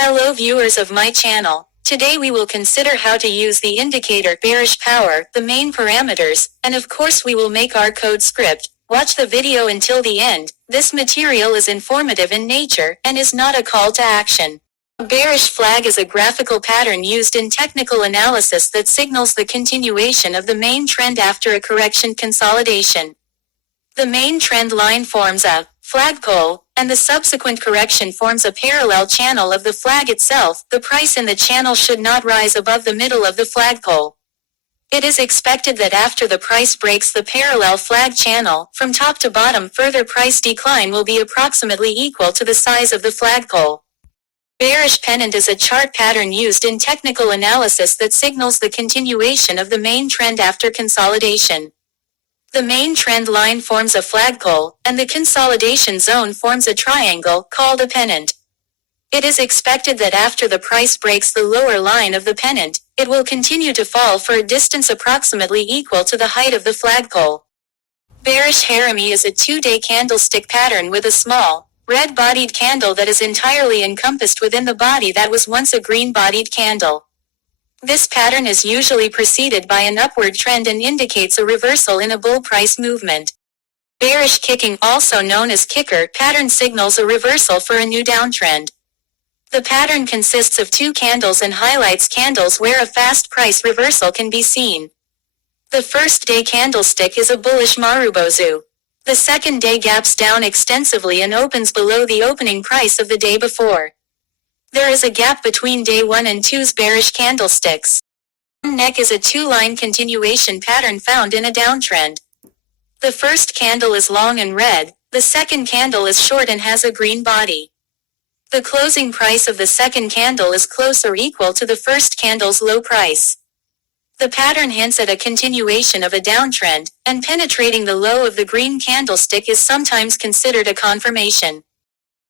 Hello viewers of my channel. Today we will consider how to use the indicator bearish power, the main parameters, and of course we will make our code script. Watch the video until the end. This material is informative in nature and is not a call to action. A bearish flag is a graphical pattern used in technical analysis that signals the continuation of the main trend after a correction consolidation. The main trend line forms a flagpole, and the subsequent correction forms a parallel channel of the flag itself. The price in the channel should not rise above the middle of the flagpole. It is expected that after the price breaks the parallel flag channel, from top to bottom further price decline will be approximately equal to the size of the flagpole. Bearish pennant is a chart pattern used in technical analysis that signals the continuation of the main trend after consolidation. The main trend line forms a flagpole, and the consolidation zone forms a triangle, called a pennant. It is expected that after the price breaks the lower line of the pennant, it will continue to fall for a distance approximately equal to the height of the flagpole. Bearish harami is a 2-day candlestick pattern with a small, red-bodied candle that is entirely encompassed within the body that was once a green-bodied candle. This pattern is usually preceded by an upward trend and indicates a reversal in a bull price movement. Bearish kicking, also known as kicker pattern, signals a reversal for a new downtrend. The pattern consists of 2 candles and highlights candles where a fast price reversal can be seen. The first day candlestick is a bullish marubozu. The second day gaps down extensively and opens below the opening price of the day before. There is a gap between day 1 and 2's bearish candlesticks. Neck is a 2-line continuation pattern found in a downtrend. The first candle is long and red, the second candle is short and has a green body. The closing price of the second candle is close or equal to the first candle's low price. The pattern hints at a continuation of a downtrend, and penetrating the low of the green candlestick is sometimes considered a confirmation.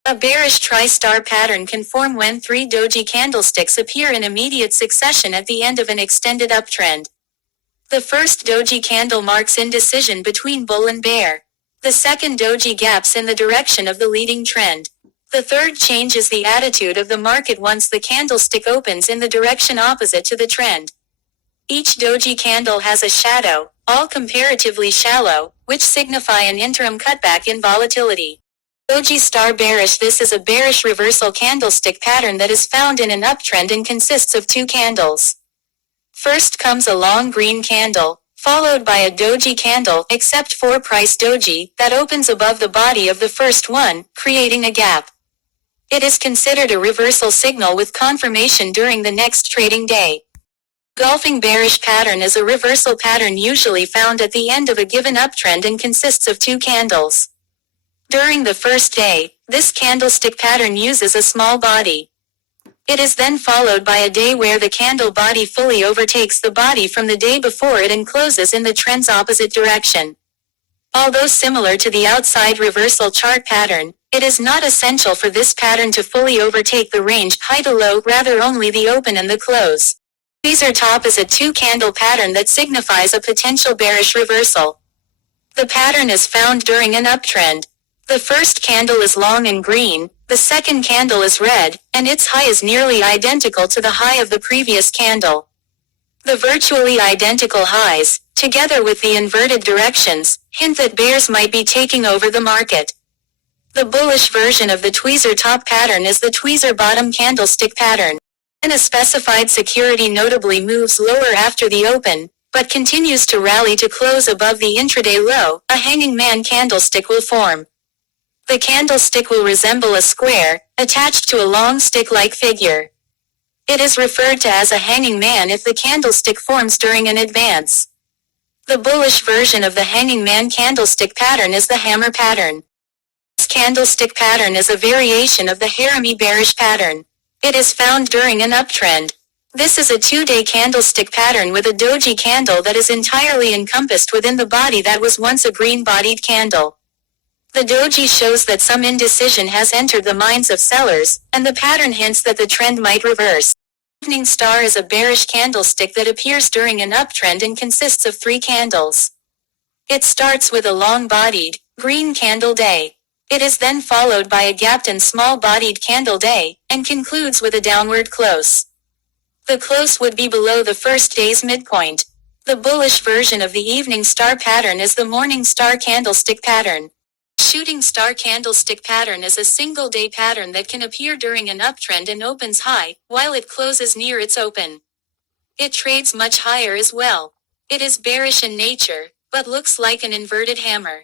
A bearish tri-star pattern can form when 3 doji candlesticks appear in immediate succession at the end of an extended uptrend. The first doji candle marks indecision between bull and bear. The second doji gaps in the direction of the leading trend. The third changes the attitude of the market once the candlestick opens in the direction opposite to the trend. Each doji candle has a shadow, all comparatively shallow, which signify an interim cutback in volatility. Doji star bearish. This is a bearish reversal candlestick pattern that is found in an uptrend and consists of 2 candles. First comes a long green candle, followed by a doji candle, except for price doji, that opens above the body of the first one, creating a gap. It is considered a reversal signal with confirmation during the next trading day. Engulfing bearish pattern is a reversal pattern usually found at the end of a given uptrend and consists of 2 candles. During the first day, this candlestick pattern uses a small body. It is then followed by a day where the candle body fully overtakes the body from the day before it and closes in the trend's opposite direction. Although similar to the outside reversal chart pattern, it is not essential for this pattern to fully overtake the range high to low, rather only the open and the close. Tweezer top is a 2-candle pattern that signifies a potential bearish reversal. The pattern is found during an uptrend. The first candle is long and green, the second candle is red, and its high is nearly identical to the high of the previous candle. The virtually identical highs, together with the inverted directions, hint that bears might be taking over the market. The bullish version of the tweezer top pattern is the tweezer bottom candlestick pattern. When a specified security notably moves lower after the open, but continues to rally to close above the intraday low, a hanging man candlestick will form. The candlestick will resemble a square, attached to a long stick-like figure. It is referred to as a hanging man if the candlestick forms during an advance. The bullish version of the hanging man candlestick pattern is the hammer pattern. This candlestick pattern is a variation of the harami bearish pattern. It is found during an uptrend. This is a 2-day candlestick pattern with a doji candle that is entirely encompassed within the body that was once a green-bodied candle. The doji shows that some indecision has entered the minds of sellers, and the pattern hints that the trend might reverse. Evening star is a bearish candlestick that appears during an uptrend and consists of 3 candles. It starts with a long-bodied, green candle day. It is then followed by a gapped and small-bodied candle day, and concludes with a downward close. The close would be below the first day's midpoint. The bullish version of the evening star pattern is the morning star candlestick pattern. Shooting star candlestick pattern is a single-day pattern that can appear during an uptrend and opens high, while it closes near its open. It trades much higher as well. It is bearish in nature, but looks like an inverted hammer.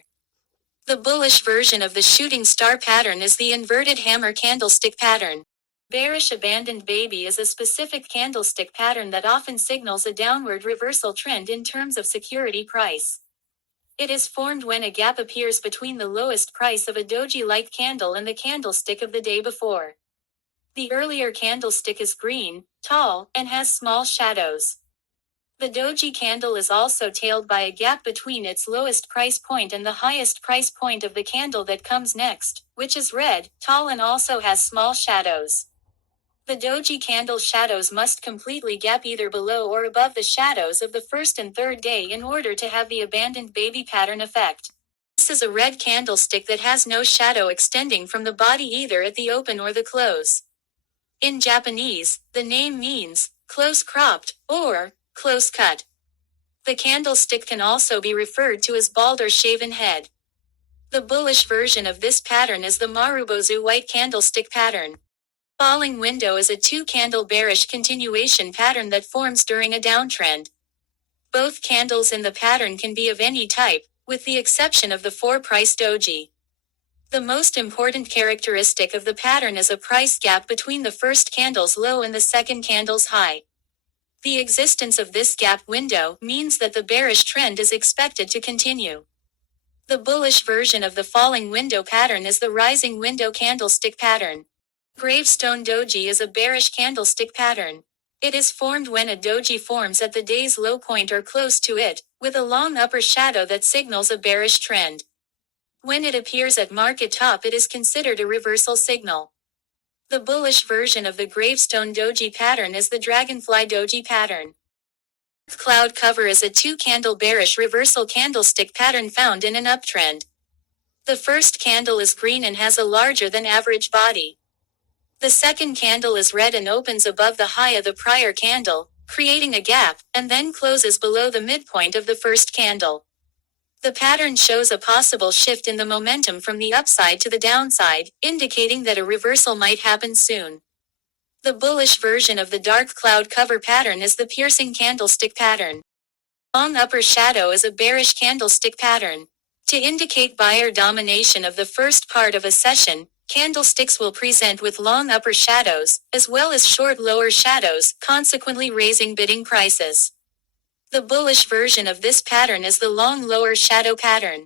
The bullish version of the shooting star pattern is the inverted hammer candlestick pattern. Bearish abandoned baby is a specific candlestick pattern that often signals a downward reversal trend in terms of security price. It is formed when a gap appears between the lowest price of a doji-like candle and the candlestick of the day before. The earlier candlestick is green, tall, and has small shadows. The doji candle is also tailed by a gap between its lowest price point and the highest price point of the candle that comes next, which is red, tall, and also has small shadows. The doji candle shadows must completely gap either below or above the shadows of the first and third day in order to have the abandoned baby pattern effect. This is a red candlestick that has no shadow extending from the body either at the open or the close. In Japanese, the name means close cropped or close cut. The candlestick can also be referred to as bald or shaven head. The bullish version of this pattern is the marubozu white candlestick pattern. Falling window is a two-candle bearish continuation pattern that forms during a downtrend. Both candles in the pattern can be of any type, with the exception of the four-price doji. The most important characteristic of the pattern is a price gap between the first candle's low and the second candle's high. The existence of this gap window means that the bearish trend is expected to continue. The bullish version of the falling window pattern is the rising window candlestick pattern. Gravestone doji is a bearish candlestick pattern. It is formed when a doji forms at the day's low point or close to it, with a long upper shadow that signals a bearish trend. When it appears at market top, it is considered a reversal signal. The bullish version of the gravestone doji pattern is the dragonfly doji pattern. Cloud cover is a two-candle bearish reversal candlestick pattern found in an uptrend. The first candle is green and has a larger than average body. The second candle is red and opens above the high of the prior candle, creating a gap, and then closes below the midpoint of the first candle. The pattern shows a possible shift in the momentum from the upside to the downside, indicating that a reversal might happen soon. The bullish version of the dark cloud cover pattern is the piercing candlestick pattern. Long upper shadow is a bearish candlestick pattern. To indicate buyer domination of the first part of a session, candlesticks will present with long upper shadows, as well as short lower shadows, consequently raising bidding prices. The bullish version of this pattern is the long lower shadow pattern.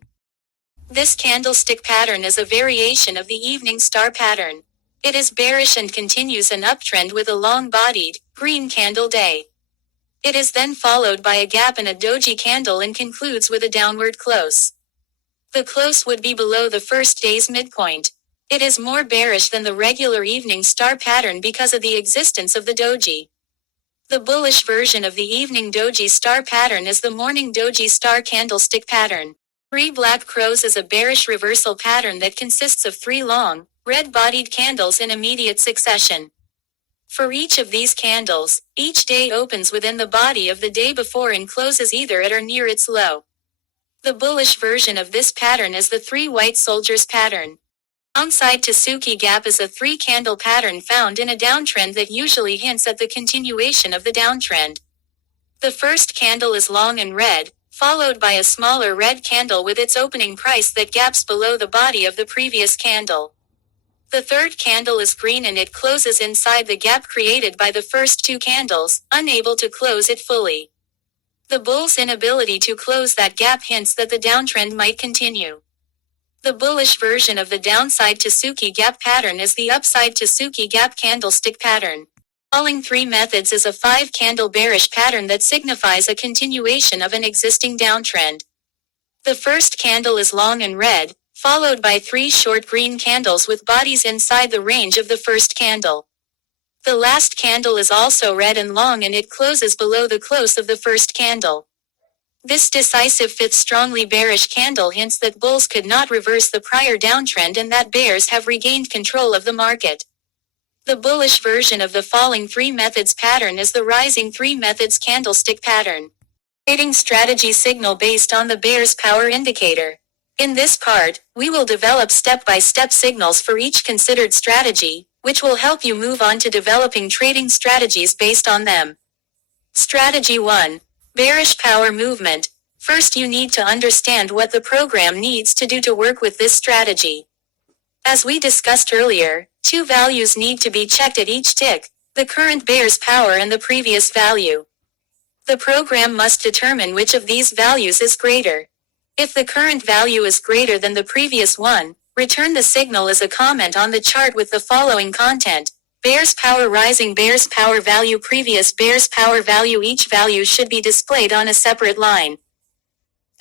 This candlestick pattern is a variation of the evening star pattern. It is bearish and continues an uptrend with a long-bodied, green candle day. It is then followed by a gap in a doji candle and concludes with a downward close. The close would be below the first day's midpoint. It is more bearish than the regular evening star pattern because of the existence of the doji. The bullish version of the evening doji star pattern is the morning doji star candlestick pattern. 3 black crows is a bearish reversal pattern that consists of 3 long, red-bodied candles in immediate succession. For each of these candles, each day opens within the body of the day before and closes either at or near its low. The bullish version of this pattern is the 3 white soldiers pattern. Downside tasuki gap is a 3-candle pattern found in a downtrend that usually hints at the continuation of the downtrend. The first candle is long and red, followed by a smaller red candle with its opening price that gaps below the body of the previous candle. The third candle is green and it closes inside the gap created by the first 2 candles, unable to close it fully. The bull's inability to close that gap hints that the downtrend might continue. The bullish version of the downside tasuki gap pattern is the upside tasuki gap candlestick pattern. Calling 3 methods is a 5-candle bearish pattern that signifies a continuation of an existing downtrend. The first candle is long and red, followed by 3 short green candles with bodies inside the range of the first candle. The last candle is also red and long and it closes below the close of the first candle. This decisive fifth strongly bearish candle hints that bulls could not reverse the prior downtrend and that bears have regained control of the market. The bullish version of the falling three methods pattern is the rising three methods candlestick pattern. Trading strategy signal based on the bear's power indicator. In this part, we will develop step-by-step signals for each considered strategy, which will help you move on to developing trading strategies based on them. Strategy 1. Bearish power movement. First, you need to understand what the program needs to do to work with this strategy. As we discussed earlier, two values need to be checked at each tick, the current bear's power and the previous value. The program must determine which of these values is greater. If the current value is greater than the previous one, return the signal as a comment on the chart with the following content: bear's power, rising bear's power value, previous bear's power value. Each value should be displayed on a separate line.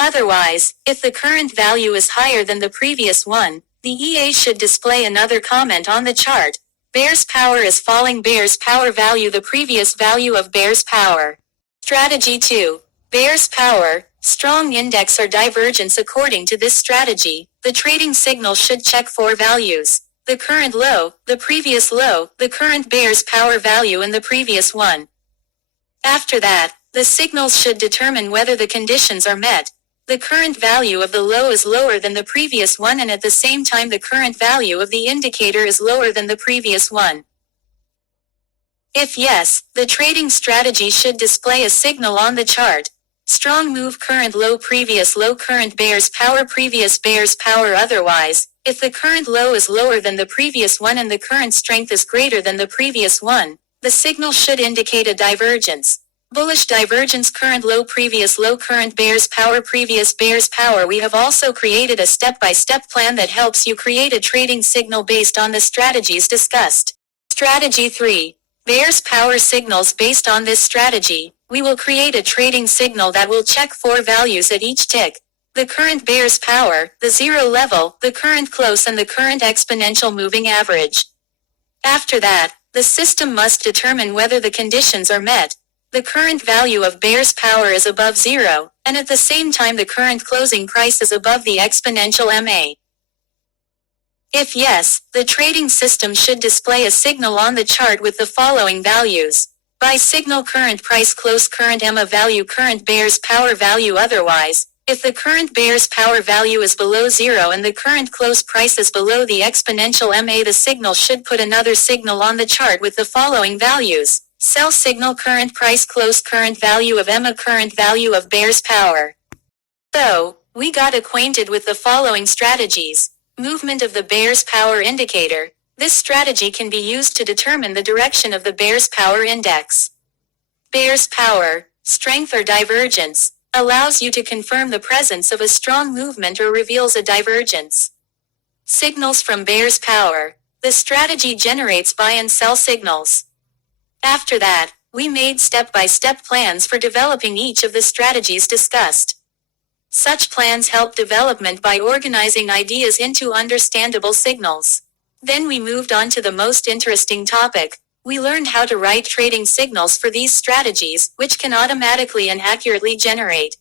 Otherwise, if the current value is higher than the previous one, the EA should display another comment on the chart: bear's power is falling bear's power value, the previous value of bear's power. Strategy 2. Bear's power, strong index or divergence. According to this strategy, the trading signal should check four values: the current low, the previous low, the current bear's power value and the previous one. After that, the signals should determine whether the conditions are met. The current value of the low is lower than the previous one, and at the same time the current value of the indicator is lower than the previous one. If yes, the trading strategy should display a signal on the chart: strong move, current low, previous low, current bear's power, previous bear's power. Otherwise, if the current low is lower than the previous one and the current strength is greater than the previous one, the signal should indicate a divergence. Bullish divergence, current low, previous low, current bear's power, previous bear's power. We have also created a step-by-step plan that helps you create a trading signal based on the strategies discussed. Strategy 3. Bear's power signals. Based on this strategy, we will create a trading signal that will check four values at each tick: the current bear's power, the zero level, the current close, and the current exponential moving average. After that, the system must determine whether the conditions are met. The current value of bear's power is above zero, and at the same time the current closing price is above the exponential MA. If yes, the trading system should display a signal on the chart with the following values: buy signal, current price, close, current EMA value, current bear's power value. Otherwise, if the current bear's power value is below zero and the current close price is below the exponential MA, the signal should put another signal on the chart with the following values: sell signal, current price, close, current value of EMA, current value of bear's power. So, we got acquainted with the following strategies. Movement of the bear's power indicator. This strategy can be used to determine the direction of the bear's power index. Bear's power, strength or divergence, allows you to confirm the presence of a strong movement or reveals a divergence. Signals from bear's power. The strategy generates buy and sell signals. After that, we made step-by-step plans for developing each of the strategies discussed. Such plans help development by organizing ideas into understandable signals. Then we moved on to the most interesting topic. We learned how to write trading signals for these strategies, which can automatically and accurately generate.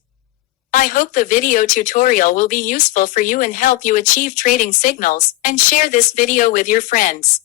I hope the video tutorial will be useful for you and help you achieve trading signals, and share this video with your friends.